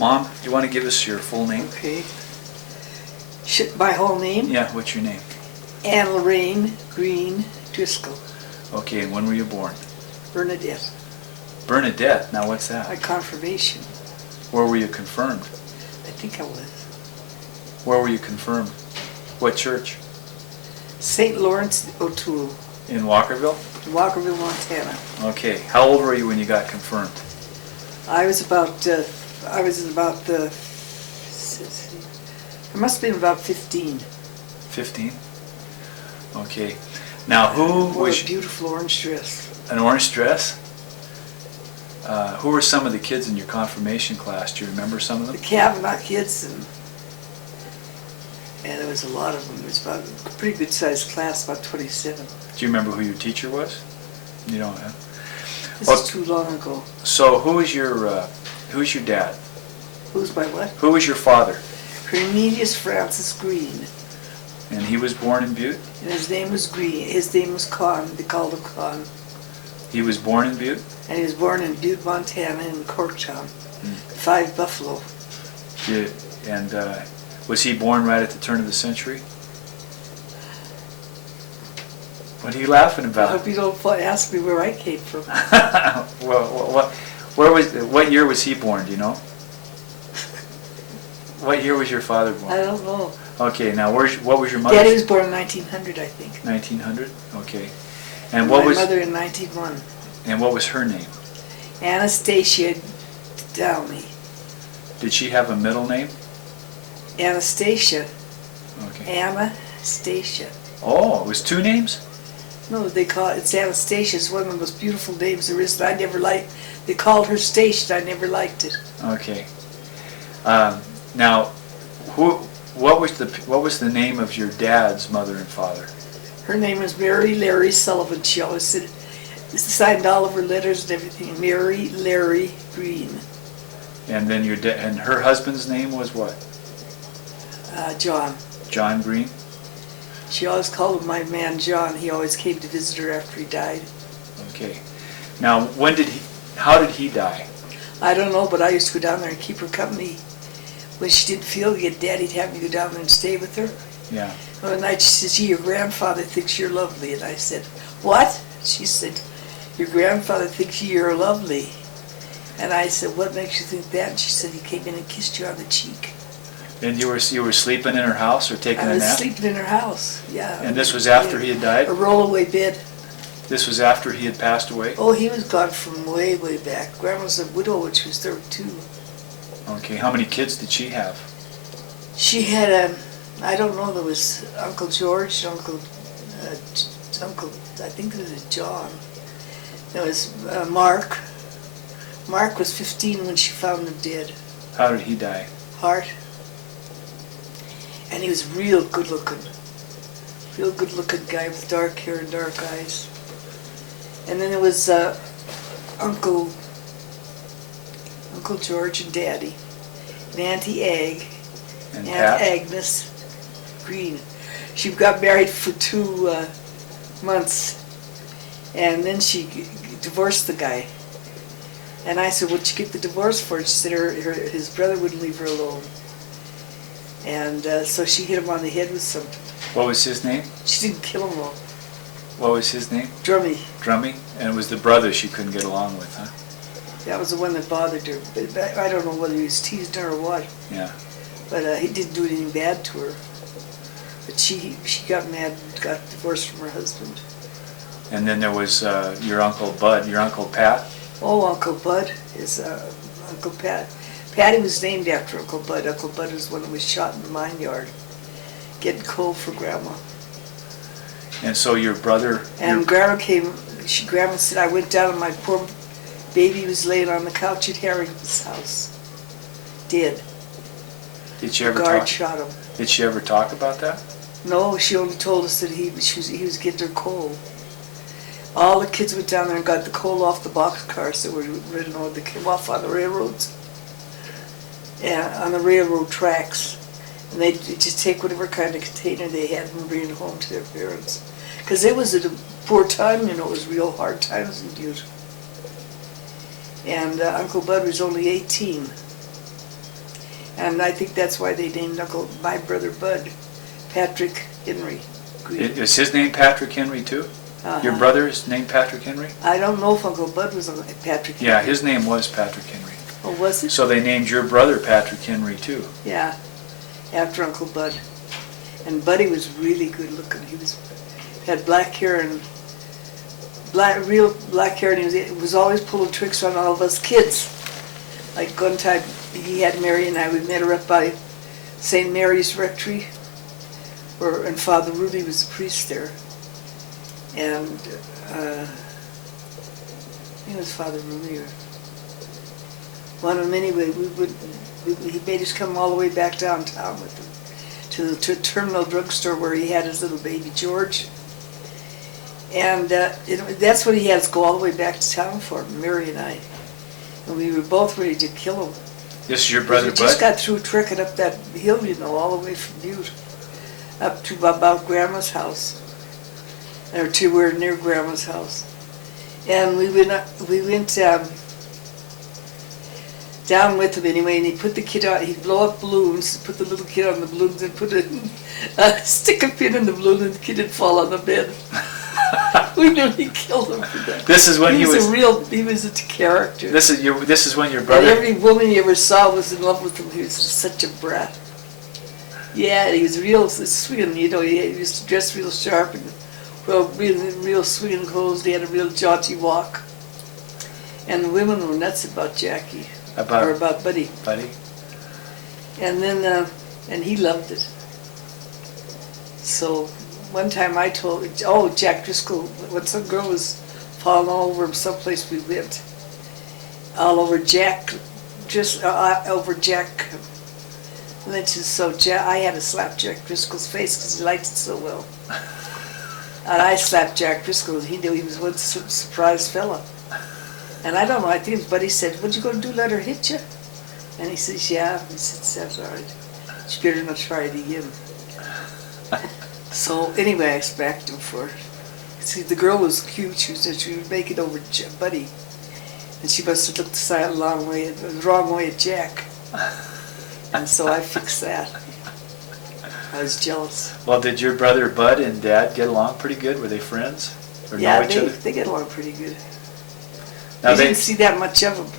Mom, do you want to give us your full name? Okay. My whole name? Yeah, what's your name? Anne Lorraine Green Driscoll. Okay, and when were you born? Bernadette. Bernadette, now what's that? My confirmation. Where were you confirmed? I think I was. Where were you confirmed? What church? St. Lawrence O'Toole. In Walkerville? In Walkerville, Montana. Okay, how old were you when you got confirmed? I must have been about 15. 15? Okay. Now who was... a beautiful orange dress. An orange dress? Who were some of the kids in your confirmation class? Do you remember some of them? The Kavanaugh kids, and there was a lot of them. It was about a pretty good sized class, about 27. Do you remember who your teacher was? You don't have? This is too long ago. So who's your dad? Who's my what? Who was your father? Cornelius Francis Green. And he was born in Butte? And his name was Green. His name was Con. They called him Con. He was born in Butte? And he was born in Butte, Montana, in Corktown. 5 Buffalo. And was he born right at the turn of the century? What are you laughing about? I hope you don't ask me where I came from. Well, what year was he born, do you know? What year was your father born? I don't know. Okay, now what was your mother? Daddy was born in 1900, I think. 1900? Okay. And my mother in 91. And what was her name? Anastasia Downey. Did she have a middle name? Anastasia. Okay. Anastasia. Oh, it was 2 names? No, it's Anastasia. It's one of the most beautiful names there is. I never liked. They called her Station. I never liked it. Okay. Now, what was the name of your dad's mother and father? Her name was Mary Leary Sullivan. She always signed all of her letters and everything. Mary Leary Green. And then and her husband's name was what? John. John Green? She always called him my man John. He always came to visit her after he died. Okay. Now, how did he die? I don't know, but I used to go down there and keep her company. When she didn't feel good, Daddy'd have me go down there and stay with her. Yeah. One night she said, "Gee, your grandfather thinks you're lovely." And I said, "What?" She said, "Your grandfather thinks you're lovely." And I said, "What makes you think that?" And she said, "He came in and kissed you on the cheek." And you were sleeping in her house or taking a nap? I was sleeping in her house, yeah. And this was after he had died? A rollaway bed. This was after he had passed away? Oh, he was gone from way, way back. Grandma was a widow when she was 32. Okay, how many kids did she have? She had I don't know, there was Uncle George, Uncle, I think there was a John. There was Mark. Mark was 15 when she found him dead. How did he die? Heart. And he was real good looking guy with dark hair and dark eyes. And then there was Uncle George and Daddy, and Auntie Ag, and Aunt Agnes Green. She got married for 2 months, and then she divorced the guy. And I said, "What'd you get the divorce for?" She said his brother wouldn't leave her alone. And so she hit him on the head with something. What was his name? She didn't kill him though. What was his name? Drummy. Drummy? And it was the brother she couldn't get along with, huh? That was the one that bothered her. But I don't know whether he was teasing her or what. Yeah. But he didn't do anything bad to her. But she got mad and got divorced from her husband. And then there was your Uncle Bud, your Uncle Pat? Oh, Uncle Bud is Uncle Pat. Patty was named after Uncle Bud. Uncle Bud was the one that was shot in the mine yard, getting coal for Grandma. And so your brother... And Grandma came, Grandma said, "I went down and my poor baby was laying on the couch at Harrington's house. Dead. Did she ever the guard shot him. Did she ever talk about that? No, she only told us that he was getting her coal. All the kids went down there and got the coal off the boxcars that were ridden over the came off on the railroads. Yeah, on the railroad tracks. And they'd just take whatever kind of container they had and bring it home to their parents. Because it was at a poor time, you know, it was real hard times in Butte. And Uncle Bud was only 18. And I think that's why they named my brother Bud, Patrick Henry Green. Is his name Patrick Henry too? Your brother is named Patrick Henry? I don't know if Uncle Bud was Patrick Henry. Yeah, his name was Patrick Henry. Oh, was it? So they named your brother Patrick Henry too. Yeah, after Uncle Bud. And Buddy was really good looking. Had black hair and real black hair, and he was always pulling tricks on all of us kids. Like one time he had Mary and I, we met her up by St. Mary's Rectory, and Father Ruby was the priest there. And I think it was Father Ruby or one of them anyway. He made us come all the way back downtown with him to the terminal drugstore where he had his little baby George. And that's what he had us go all the way back to town for, Mary and I. And we were both ready to kill him. This is your brother Bud? We just got through trekking up that hill, all the way from Butte up to about Grandma's house. Or we were near Grandma's house. And we went down with him anyway, and he put the kid out, he'd blow up balloons, put the little kid on the balloons and stick a pin in the balloon, and the kid would fall on the bed. We nearly killed him for that. This is when he was a character. This is when your brother. And every woman you ever saw was in love with him. He was such a brat. Yeah, he was real swinging. He used to dress real sharp and real swinging clothes. He had a real jaunty walk. And the women were nuts about Jackie. About Buddy. Buddy. And then and he loved it. So one time I told, Jack Driscoll, when some girl was falling all over him someplace we went, all over Jack, over Jack Lynch's, so I had to slap Jack Driscoll's face because he liked it so well. And I slapped Jack Driscoll, and he knew he was one surprised fella. And I don't know, I think Buddy said, "What you gonna do, let her hit you?" And he says, "Yeah." He said, "That's all right. She better not try it again." So anyway, I smacked him for it. See, the girl was cute. She would make it over Buddy, and she must have looked the wrong way at Jack. And so I fixed that. I was jealous. Well, did your brother Bud and Dad get along pretty good? Were they friends? Or know each other? They get along pretty good. Now didn't see that much of him.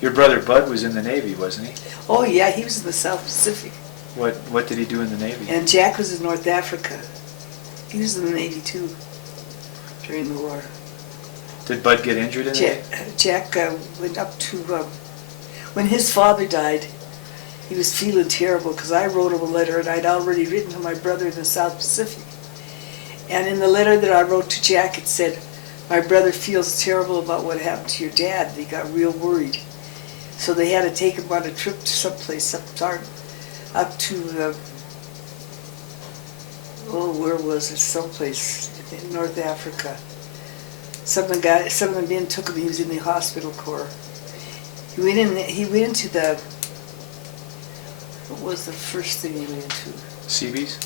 Your brother Bud was in the Navy, wasn't he? Oh yeah, he was in the South Pacific. What did he do in the Navy? And Jack was in North Africa. He was in the Navy too during the war. Did Bud get injured in the Navy? Jack went up to, when his father died, he was feeling terrible because I wrote him a letter, and I'd already written to my brother in the South Pacific. And in the letter that I wrote to Jack, it said, "My brother feels terrible about what happened to your dad." He got real worried. So they had to take him on a trip to someplace up to, where was it? Someplace in North Africa. Some of the men took him. He was in the hospital corps. He went into the. What was the first thing he went into? Seabees?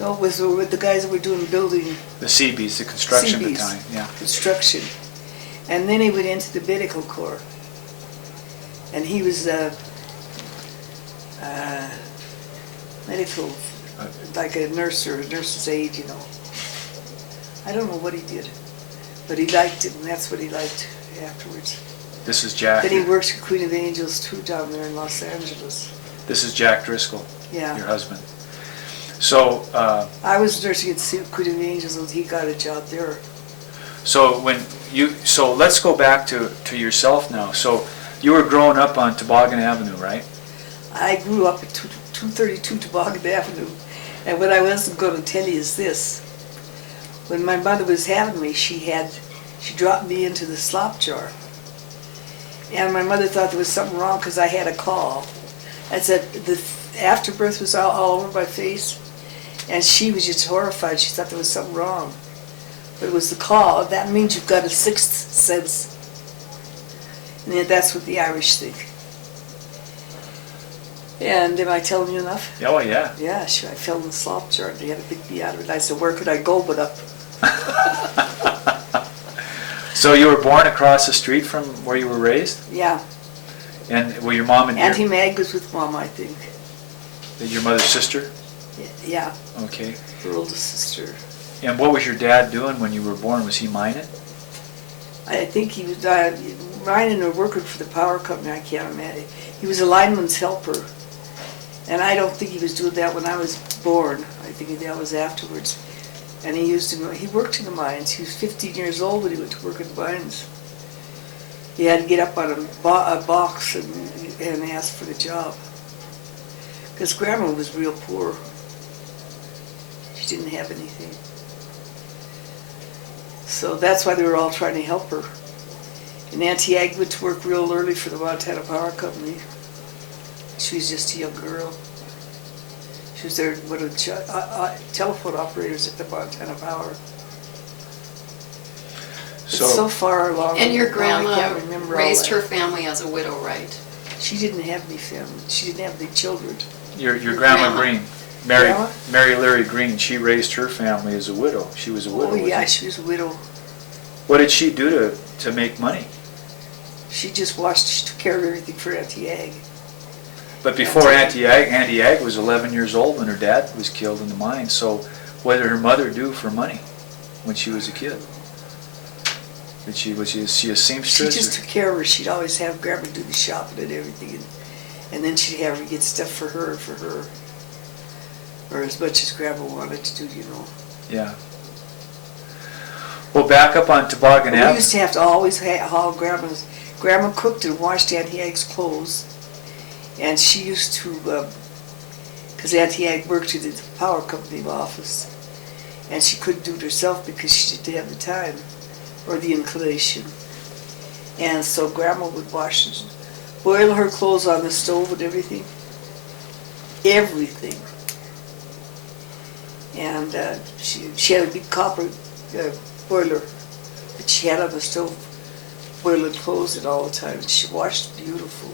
No, it was with the guys that were doing building. The Seabees, the construction battalion. Yeah. Construction, and then he went into the medical corps. And he was medical, like a nurse or a nurse's aide, I don't know what he did, but he liked it, and that's what he liked afterwards. This is Jack. Then he works for Queen of Angels too down there in Los Angeles. This is Jack Driscoll, yeah, your husband. So I was nursing at Queen of Angels, and he got a job there. So let's go back to yourself now. So you were growing up on Toboggan Avenue, right? I grew up at 232 Toboggan Avenue, and what I wasn't going to tell you is this. When my mother was having me, she dropped me into the slop jar. And my mother thought there was something wrong because I had a call. I said the afterbirth was all over my face, and she was just horrified. She thought there was something wrong. But it was the call. That means you've got a sixth sense. And that's what the Irish think. And am I telling you enough? Oh, yeah. Yeah, sure. I fell in the slop jar. They had to pick me out of it. I said, "Where could I go but up?" So you were born across the street from where you were raised? Yeah. And were your mom and Auntie Mag was with Mom, I think. your mother's sister? Yeah, Okay. her oldest sister. And what was your dad doing when you were born? Was he mining? I think he was mining or working for the power company. I can't imagine. He was a lineman's helper. And I don't think he was doing that when I was born. I think that was afterwards. And he worked in the mines. He was 15 years old when he went to work in the mines. He had to get up on a box and ask for the job. Because Grandma was real poor. She didn't have anything. So that's why they were all trying to help her. And Auntie Ag went to work real early for the Montana Power Company. She was just a young girl. She was there, one of the telephone operators at the Montana Power. It's so far along. And your now, I grandma can't remember all raised that. her family as a widow, right? She didn't have any family. She didn't have any children. Your grandma grandma. Green, Grandma? Mary Leary Green, she raised her family as a widow. She was a widow. Oh yeah, wasn't she was a widow. What did she do to make money? She took care of everything for Auntie Ag. But before Auntie Ag was 11 years old when her dad was killed in the mine. So what did her mother do for money when she was a kid? Was she a seamstress? She just took care of her. She'd always have Grandma do the shopping and everything. And then she'd have her get stuff for her. Or as much as Grandma wanted to do, you know. Yeah. Well, back up on Toboggan We Ave. used to have to always haul Grandma cooked and washed Auntie Ag's clothes. And she used to, because Auntie Ag worked in the power company office. And she couldn't do it herself because she didn't have the time or the inclination. And so Grandma would boil her clothes on the stove and everything. Everything. And she had a big copper boiler that she had on the stove, boiling clothes in all the time. She washed beautiful.